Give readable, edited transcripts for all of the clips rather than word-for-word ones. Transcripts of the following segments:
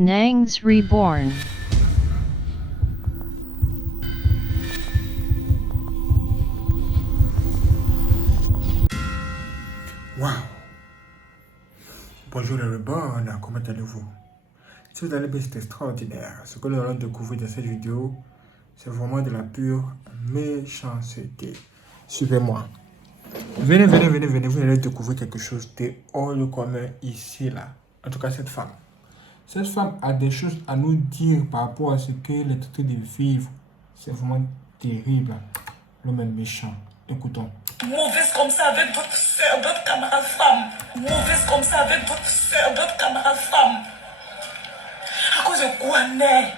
Nangs Reborn. Waouh! Bonjour les Reborn, comment allez-vous? Si vous allez bien, c'est extraordinaire. Ce que nous allons découvrir dans cette vidéo, c'est vraiment de la pure méchanceté. Suivez-moi. Venez, vous allez découvrir quelque chose de hors du commun ici, là. En tout cas, cette femme. Cette femme a des choses à nous dire par rapport à ce qu'elle est en train de vivre. C'est vraiment terrible. L'homme est méchant. Écoutons. Mauvaise comme ça avec votre soeur, votre camarade femme. Mauvaise comme ça avec votre soeur, votre camarade femme. À cause de quoi, né?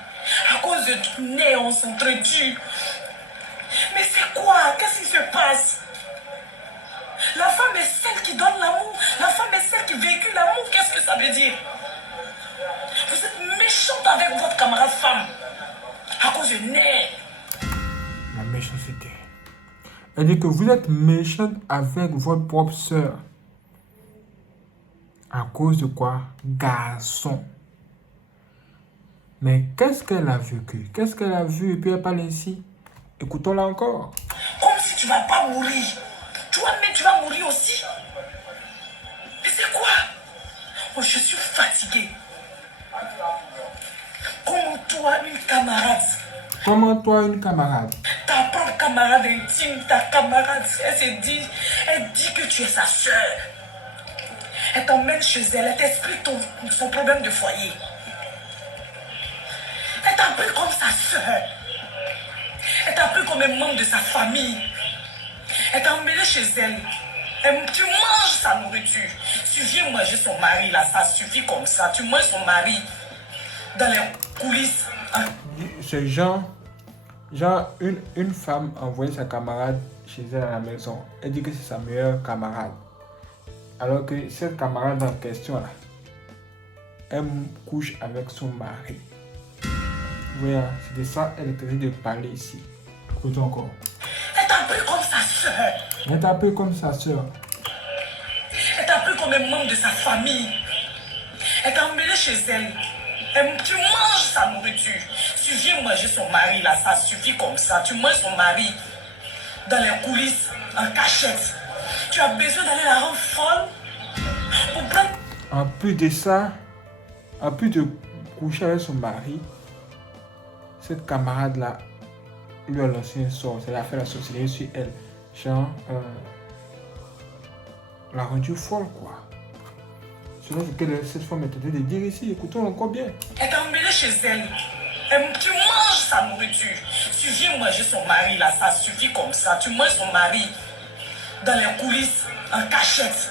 À cause de né, on s'entretue. Mais c'est quoi? Qu'est-ce qui se passe? La femme est celle qui donne l'amour. La femme est celle qui véhicule l'amour. Qu'est-ce que ça veut dire? Vous êtes méchante avec votre camarade femme. À cause de né. La méchanceté. Elle dit que vous êtes méchante avec votre propre soeur. À cause de quoi? Garçon. Mais qu'est-ce qu'elle a vécu? Qu'est-ce qu'elle a vu? Et puis elle parle ainsi. Écoutons-la encore. Comme si tu vas pas mourir. Toi-même, tu vas mourir aussi. Mais c'est quoi? Oh, je suis fatiguée. Comment toi, une camarade? Comment toi, une camarade? Ta propre camarade intime, ta camarade, elle dit que tu es sa soeur. Elle t'emmène chez elle, elle t'explique son problème de foyer. Elle t'a pris comme sa soeur. Elle t'a pris comme un membre de sa famille. Elle t'a emmené chez elle. Tu manges sa nourriture. Tu viens manger son mari là, ça suffit comme ça. Tu manges son mari dans les coulisses. Hein? C'est genre une femme a envoyé sa camarade chez elle à la maison. Elle dit que c'est sa meilleure camarade. Alors que cette camarade en question là, elle couche avec son mari. Voilà, c'est de ça qu'elle est en train de parler ici. Écoutez encore. Elle t'a pris comme sa soeur. Elle t'a pris comme sa soeur. Elle t'a pris comme un membre de sa famille. Elle t'a emmené chez elle. Tu manges sa nourriture. Tu viens manger son mari là, ça suffit comme ça. Tu manges son mari dans les coulisses, en cachette. Tu as besoin d'aller la rendre folle pour prendre... En plus de ça, en plus de coucher avec son mari, cette camarade là lui a lancé un sort. Elle a fait la sorcellerie sur elle. Genre, l'a rendue folle quoi. C'est ce que cette femme est en train de dire ici. Écoutons encore bien. Elle t'a emmené chez elle. Tu manges sa nourriture. Tu viens manger son mari là, ça suffit comme ça. Tu manges son mari dans les coulisses, en cachette.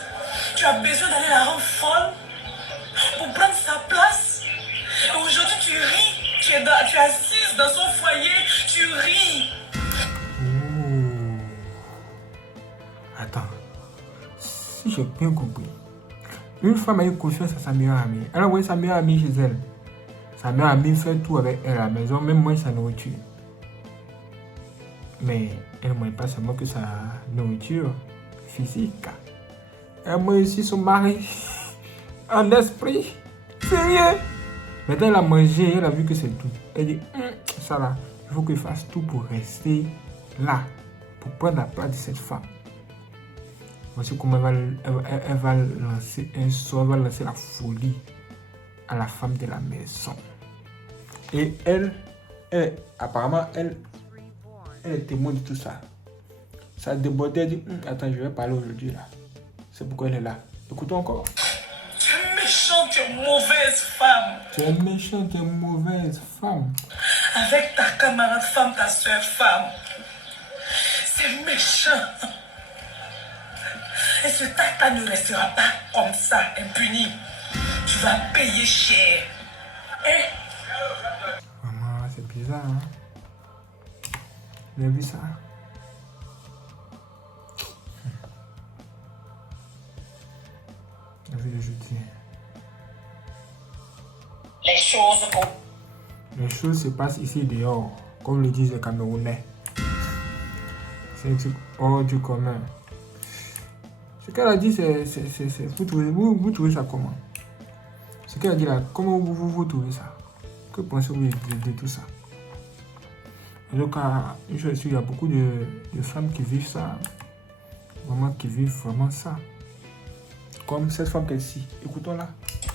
Tu as besoin d'aller la rendre folle pour prendre sa place. Et aujourd'hui tu ris. Tu es assise dans son foyer, tu ris. Oh. Attends. Si j'ai bien compris. Une femme a eu confiance à sa meilleure amie. Elle a envoyé sa meilleure amie chez elle. Sa meilleure amie fait tout avec elle à la maison, même moins sa nourriture. Mais elle ne mange pas seulement que sa nourriture physique. Elle mange aussi son mari en esprit. Sérieux? Maintenant, elle a mangé, elle a vu que c'est tout. Elle dit, ça là, il faut qu'il fasse tout pour rester là, pour prendre la place de cette femme. Voici comment elle va lancer un sort, elle va lancer la folie à la femme de la maison. Et apparemment, elle est témoin de tout ça. Ça a débordé, elle dit, attends, je vais parler aujourd'hui là. C'est pourquoi elle est là. Écoutons encore. Tu es méchante, tu es mauvaise femme. Tu es méchante, tu es mauvaise femme. Avec ta camarade femme, ta soeur femme. C'est méchant. Et ce tata ne restera pas comme ça, impuni. Tu vas payer cher. Hein? Maman, c'est bizarre, hein? Vous avez vu ça? Vous avez vu le jeudi. Les choses se passent ici dehors, comme le disent les Camerounais. C'est un truc hors du commun. Ce qu'elle a dit, vous trouvez ça comment? Ce qu'elle a dit là, comment vous trouvez ça? Que pensez-vous de tout ça? En tout cas, je suis sûr qu'il y a beaucoup de femmes qui vivent ça. Vraiment, qui vivent vraiment ça. Comme cette femme qu'elle-ci. Écoutons-la.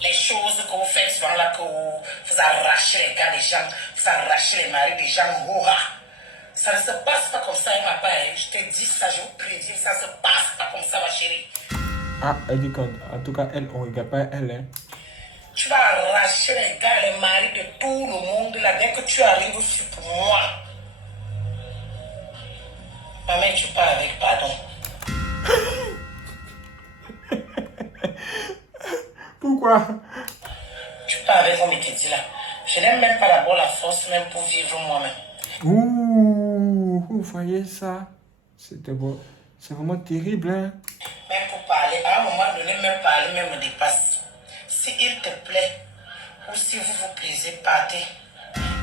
Les choses que vous faites souvent là, que vous arrachez les gars des gens, vous arrachez les maris des gens, ça ne se passe pas comme ça, ma part. Je te dis ça, je vous prédis, ça ne se passe pas comme ça, ma chérie. Ah, elle dit qu'en tout cas, elle, on ne regarde pas elle. Hein. Tu vas arracher les gars, les maris de tout le monde là, dès que tu arrives sur moi. Ma mère, tu pars avec pardon. Pourquoi? Tu pars avec, on me dit là. Je n'aime même pas d'abord la force même pour vivre moi-même. Ouh, vous voyez ça? C'était bon. C'est vraiment terrible, hein? Même pour parler, à un moment donné, même parler même me dépasse. Si il te plaît, ou si vous vous plaisez, partez.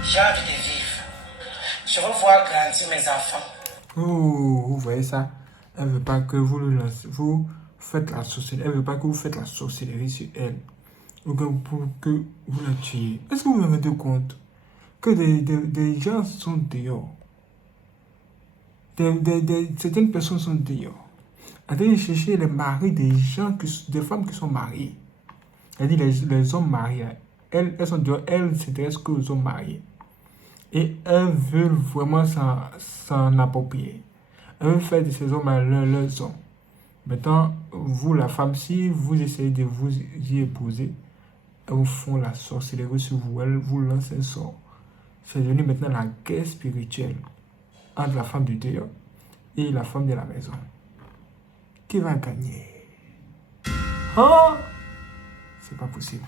J'ai envie de vivre. Je veux voir grandir mes enfants. Oh, vous voyez ça? Elle veut pas que vous le lancez, vous faites la sorcellerie. Elle veut pas que vous faites la sorcellerie sur elle. Ou pour que vous la tuiez. Est-ce que vous vous rendez compte que des gens sont dehors? Certaines personnes sont dehors. En train de chercher les maris des gens, des femmes qui sont mariées. Elle dit les hommes mariés. Elles sont dehors, elles s'intéressent qu'aux hommes mariés. Et elles veulent vraiment s'en approprier. Elles veulent faire de ces hommes leurs hommes. Maintenant, vous, la femme, si vous essayez de vous y épouser, elles vous font la sorcellerie sur vous. Elles vous lancent un sort. C'est devenu maintenant la guerre spirituelle entre la femme du dehors et la femme de la maison. Qui va gagner? Hein? C'est pas possible.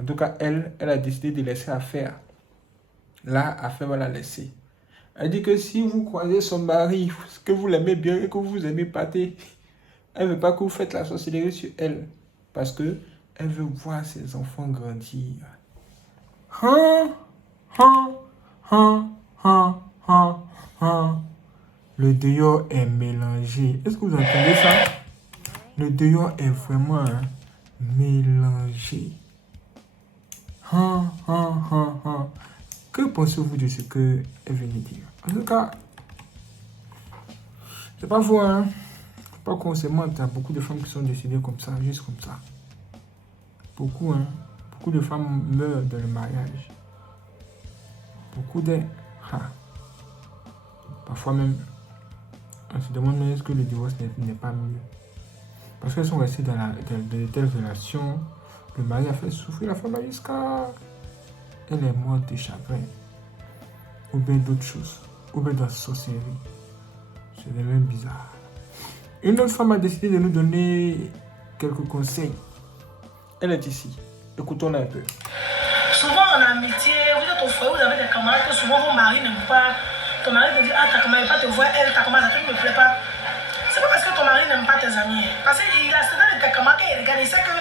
En tout cas, elle a décidé de laisser affaire. Là, affaire va la laisser. Elle dit que si vous croisez son mari, que vous l'aimez bien et que vous aimez pâter, elle ne veut pas que vous faites la sorcellerie sur elle. Parce que elle veut voir ses enfants grandir. Le dehors est mélangé. Est-ce que vous entendez ça? Le dehors est vraiment mélangé. Que pensez-vous de ce qu'elle vient de dire? En tout cas, c'est pas faux, hein? Faut pas qu'on se mente, il y a beaucoup de femmes qui sont décédées comme ça, juste comme ça. Beaucoup, hein? Beaucoup de femmes meurent dans le mariage. Beaucoup d'elles. Parfois même, on se demande même est-ce que le divorce n'est pas mieux. Parce qu'elles sont restées dans de telles relations. Le mari a fait souffrir la femme jusqu'à... Elle est morte de chagrin. Ou bien d'autres choses. Ou bien de la sorcellerie. C'est même bizarre. Une autre femme a décidé de nous donner quelques conseils. Elle est ici. Écoutons-la un peu. Souvent en amitié, vous êtes au foyer, vous avez des camarades que souvent vos maris n'aiment pas. Ton mari te dit, ah, ta camarade pas te voir, elle, ta camarade, ça ne me plaît pas. C'est pas parce que ton mari n'aime pas tes amis. Parce qu'il a certains de tes camarades qui regardent, il sait que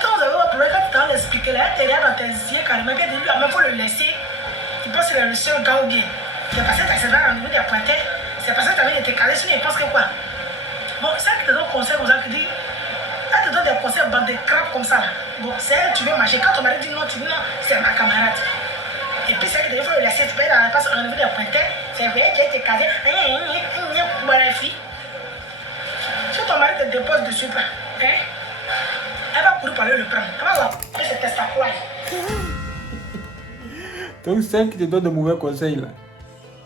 quand vous avez un problème, quand tu t'en l'expliques, là, elle te regarde dans tes yeux carrément, puis elle dit, lui, même faut le laisser. Tu penses que c'est le seul gars ou bien. C'est parce que tu as accident au niveau des pointets, c'est parce que tu as envie de te caler, sinon il pense que quoi. Bon, c'est elle qui te donne conseil aux gens qui dit, elle te donne des conseils bande de crapes comme ça. Bon, c'est elle, tu veux marcher. Quand ton mari dit non, tu dis non, c'est ma camarade. Et puis c'est elle qui te dit, il faut le laisser, tu peux aller passe au niveau des pointets, c'est vrai, tu as été casé, la fille. Si ton mari te dépose dessus, hein, elle va courir pour aller le prendre. Elle va voir, c'est testacoin. Donc celle qui te donne de mauvais conseils là,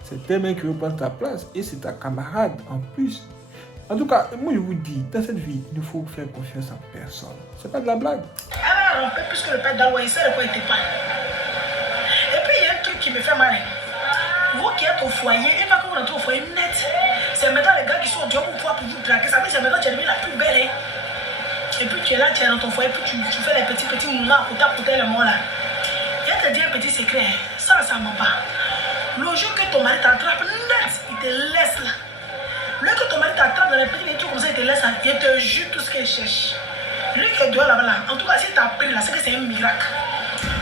c'est un mec qui veut prendre ta place et c'est ta camarade en plus. En tout cas, moi je vous dis, dans cette vie, il ne faut faire confiance à personne. C'est pas de la blague. Elle va ramper plus que le père d'Aloua, il sait de quoi il te parle. Et puis il y a un truc qui me fait mal. Vous qui êtes au foyer, une fois que vous entrez au foyer net, c'est maintenant les gars qui sont au job pour pouvoir vous draguer. Ça veut dire que c'est maintenant que tu es devenue la plus belle. Hein. Et puis tu es là, tu es dans ton foyer, puis tu fais les petits mouvements à côté les mots là. Et elle te dit un petit secret, ça ne ment pas. Le jour que ton mari t'attrape net, il te laisse là. Le que ton mari t'attrape dans les petits trucs comme ça, il te laisse là, il te jure tout ce qu'il cherche. Lui qui est dehors là-bas là, en tout cas, s'il t'a pris là, c'est que c'est un miracle.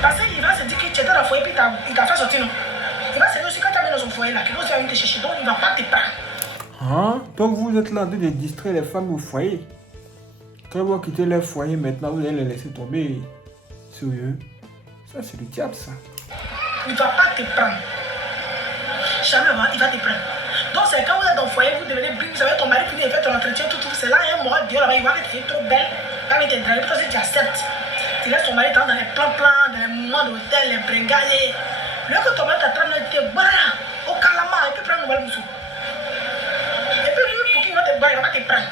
Parce qu'il va se dire que tu étais dans le foyer, puis il t'a fait sortir, non. Il va se dire aussi quand tu es dans son foyer là, qu'il va venir te chercher, donc il ne va pas te prendre. Hein? Donc vous êtes là en train de distraire les femmes au foyer. Quand vous quittez leur foyer maintenant, vous allez les laisser tomber. Sérieux? Ça, c'est le diable, ça. Il ne va pas te prendre. Jamais, il va te prendre. Donc, c'est quand vous êtes dans le foyer, vous devenez bling, vous savez, ton mari finit de faire ton entretien, tout, c'est là, un mois, Dieu là-bas, il va être trop belle. Quand il t'est dragé, parce que tu acceptes. Tu laisses ton mari dans les plans, dans les moments d'hôtel, les bringalles. Le que ton mari t'attrape, il te barre au calama, il peut prendre le bal moussou. Et puis, lui, pour qu'il va te barrer, il va pas te prendre.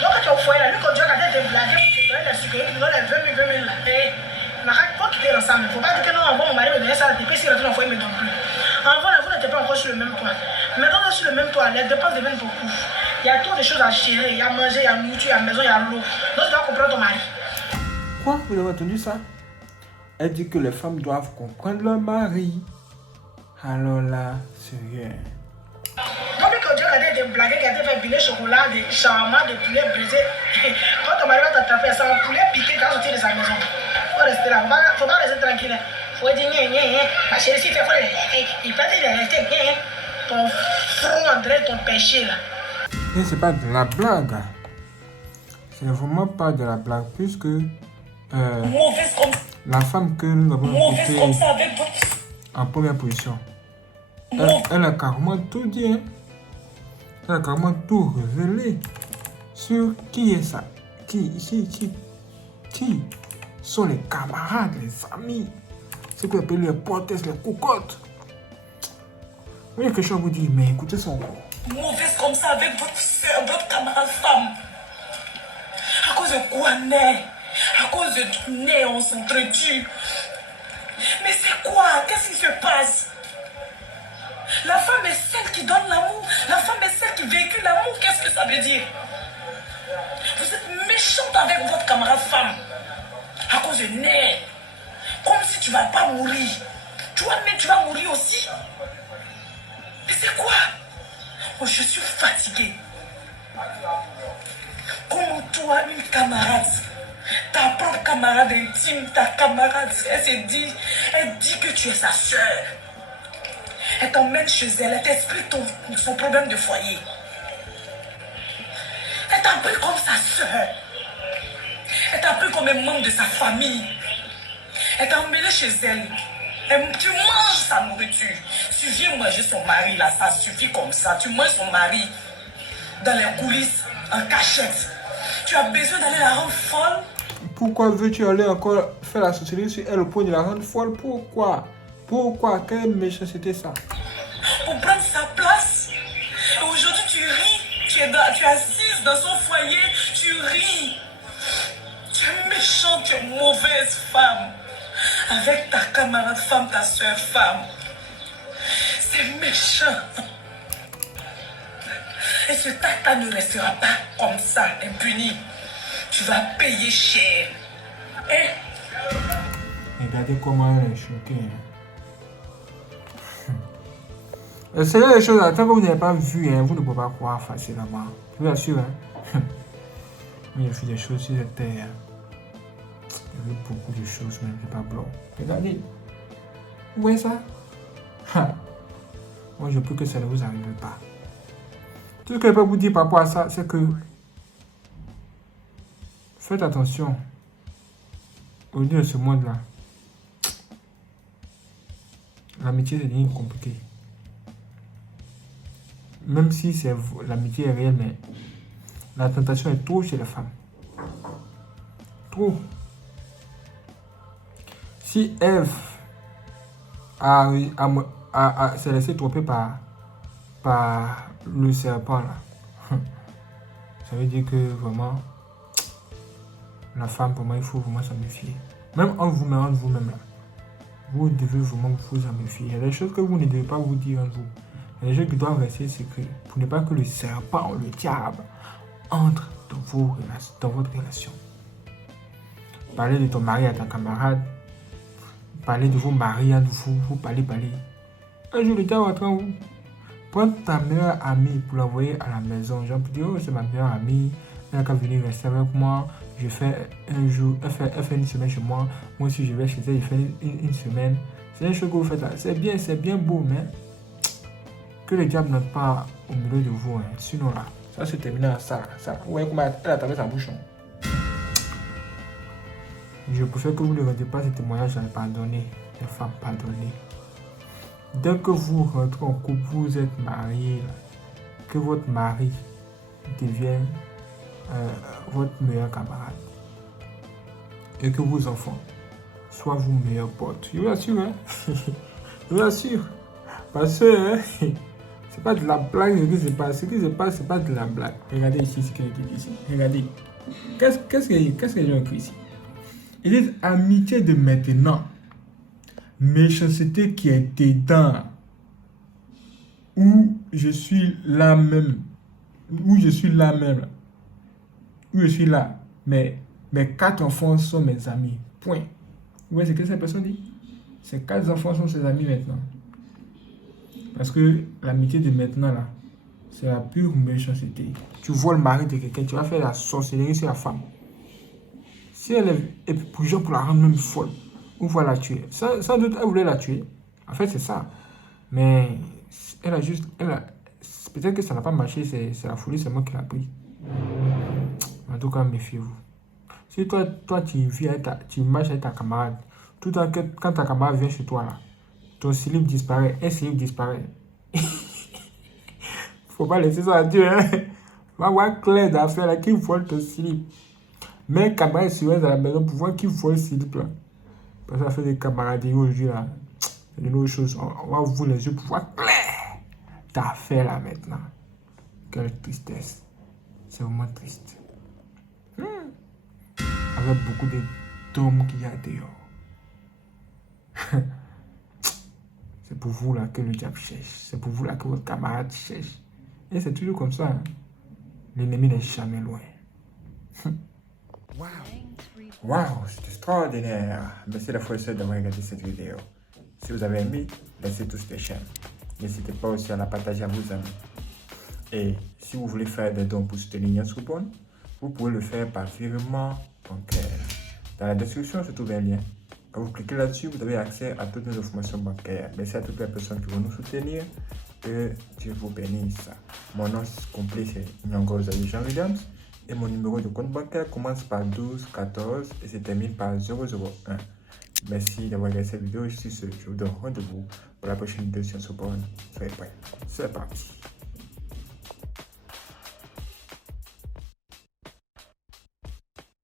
Donc, quand tu es au foyer, là, lui, quand tu as regardé tes blagues, tu donnes la sécurité, tu donnes les 20 000 là. Il faut quitter l'ensemble. Il ne faut pas dire que non, avant, mon mari me donnait ça, la TP, s'il rentre dans le foyer, il ne me donne plus. Avant, vous n'étiez pas encore sur le même toit. Maintenant, sur le même toit, les dépenses deviennent beaucoup. Il y a trop de choses à gérer. Il y a manger, il y a nourriture, il y a maison, il y a l'eau. Donc, tu dois comprendre ton mari. Quoi? Vous avez entendu ça? Elle dit que les femmes doivent comprendre leur mari. Alors là, sérieux. Donc, quand tu as des blagues, qui a fait filet chocolat, des shawarma, des poulets brisés, quand ton mari va t'attraper, ça va poulet piqué quand sortir de sa maison. Il faut rester là. Il ne faut pas rester tranquille. Il faut dire, ma chérie, si tu fais, il peut te rester, ton front, André, ton péché là. Et c'est pas de la blague. C'est vraiment pas de la blague, puisque Mauvaise comme la femme que nous avons mauvaise écoutée comme ça avec votre. en première position, elle a carrément tout dit. Hein. Elle a carrément tout révélé sur qui est ça. Qui sont les camarades, les amis. Ce qu'on appelle les potes, les cocottes. Oui, quelque chose à vous dire, mais écoutez son cours. Mauvaise comme ça avec votre soeur, votre camarade femme. À cause de quoi, né? À cause de ton nez, on s'entretue. Mais c'est quoi? Qu'est-ce qui se passe? La femme est celle qui donne l'amour. La femme est celle qui véhicule l'amour. Qu'est-ce que ça veut dire? Vous êtes méchante avec votre camarade femme. À cause de nez. Comme si tu ne vas pas mourir. Tu vois, mais tu vas mourir aussi. Mais c'est quoi? Oh, je suis fatiguée. Comment toi, une camarade, ta propre camarade intime, ta camarade, elle dit que tu es sa soeur. Elle t'emmène chez elle, elle t'explique son problème de foyer. Elle t'a pris comme sa soeur. Elle t'a pris comme un membre de sa famille. Elle t'a emmené chez elle. Tu manges sa nourriture. Tu viens manger son mari là, ça suffit comme ça. Tu manges son mari dans les coulisses, en cachette. Tu as besoin d'aller la rendre folle. Pourquoi veux-tu aller encore faire la sorcellerie sur elle au point de la rendre folle? Pourquoi? Pourquoi? Quelle méchanceté ça? Pour prendre sa place. Et aujourd'hui tu ris. Tu es assise dans son foyer. Tu ris. Tu es méchante, tu es mauvaise femme. Avec ta camarade femme, ta soeur femme. C'est méchant. Et ce tata ne restera pas comme ça, impuni. Tu vas payer cher. Et regardez comment elle est choquée. C'est là les choses, tant que vous n'avez pas vu, hein, vous ne pouvez pas croire facilement. Je vous assure. Hein. Il y a des choses sur cette terre. Il y a beaucoup de choses, mais c'est pas blanc. Regardez. Vous voyez ça? Moi, je peux que ça ne vous arrive pas. Tout ce que je peux vous dire par rapport à ça, c'est que faites attention au lieu de ce monde-là. L'amitié, c'est devenu compliqué. Même si l'amitié est réelle, mais la tentation est trop chez les femmes. Trop. Si Ève s'est laissé tromper par le serpent là, ça veut dire que vraiment la femme, pour moi, il faut vraiment s'en méfier. Même en vous-même là, vous devez vraiment vous en méfier. Il y a des choses que vous ne devez pas vous dire en vous. Il y a des choses qui doivent rester secrets pour ne pas que le serpent ou le diable entre dans votre relation. Parlez de ton mari à ta camarade. Parlez de vos maris entre vous, parlez. Un jour, le diable va entrer en vous. Prends ta meilleure amie pour l'envoyer à la maison. Genre, pour dire, oh, c'est ma meilleure amie. Elle n'a qu'à venir rester avec moi. Je fais un jour, elle fait une semaine chez moi. Moi aussi, je vais chez elle, je fais une semaine. C'est une chose que vous faites là. C'est bien beau, mais que le diable n'entre pas au milieu de vous. Hein. Sinon, là, ça se termine à ça. Vous voyez comment elle a tapé sa bouche. Hein. Je préfère que vous ne rendez pas ce témoignage à pardonner, les femmes pardonner. Dès que vous rentrez en couple, vous êtes marié, que votre mari devient votre meilleur camarade et que vos enfants soient vos meilleurs potes. Je vous assure, hein? Je vous assure. Parce que c'est pas de la blague ce qui se passe. Ce qui se passe, c'est pas de la blague. Regardez ici ce qui est écrit ici. Regardez. Qu'est-ce que les gens écrivent ici? Ils disent amitié de maintenant. Méchanceté qui est dedans. Où je suis là même. Où je suis là même. Où je suis là. Mais mes 4 enfants sont mes amis. Point. Vous voyez ce que cette personne dit? Ces 4 enfants sont ses amis maintenant. Parce que l'amitié de maintenant, là, c'est la pure méchanceté. Tu vois le mari de quelqu'un, tu vas faire la sorcellerie sur la femme. Si elle est pour la rendre même folle, ou va la tuer. Sans doute, elle voulait la tuer. En fait, c'est ça. Mais elle a juste... peut-être que ça n'a pas marché, c'est la folie seulement qui l'a pris. En tout cas, méfiez-vous. Si toi tu marches avec ta camarade, tout le temps quand ta camarade vient chez toi, là, ton slip disparaît, un slip disparaît. Faut pas laisser ça à Dieu, hein. Va voir clair d'affaires là qui vole ton slip. Mais camarade sur dans la maison pour voir qui vole le slip là. Parce que ça fait des camaraderies aujourd'hui là. C'est une autre chose. On va ouvrir les yeux pour voir clair d'affaires là maintenant. Quelle tristesse. C'est vraiment triste. Avec beaucoup d'hommes qu'il y a dehors. C'est pour vous là que le diable cherche. C'est pour vous là que votre camarade cherche. Et c'est toujours comme ça. Hein. L'ennemi n'est jamais loin. Waouh, c'est extraordinaire. Merci la fois d'avoir regardé cette vidéo. Si vous avez aimé, laissez tous les chaînes. N'hésitez pas aussi à la partager à vos amis. Et si vous voulez faire des dons pour soutenir Yanscoupon, vous pouvez le faire par virement bancaire. Dans la description se trouve un lien. Quand vous cliquez là-dessus, vous avez accès à toutes nos informations bancaires. Merci à toutes les personnes qui vont nous soutenir. Que Dieu vous bénisse. Mon nom complet c'est Nyongo Zawi Jean Williams. Et mon numéro de compte bancaire commence par 12 14 et se termine par 001. Merci d'avoir regardé cette vidéo. Je vous donne rendez-vous pour la prochaine vidéo sur Yanscoupon. Soyez prêts. C'est parti.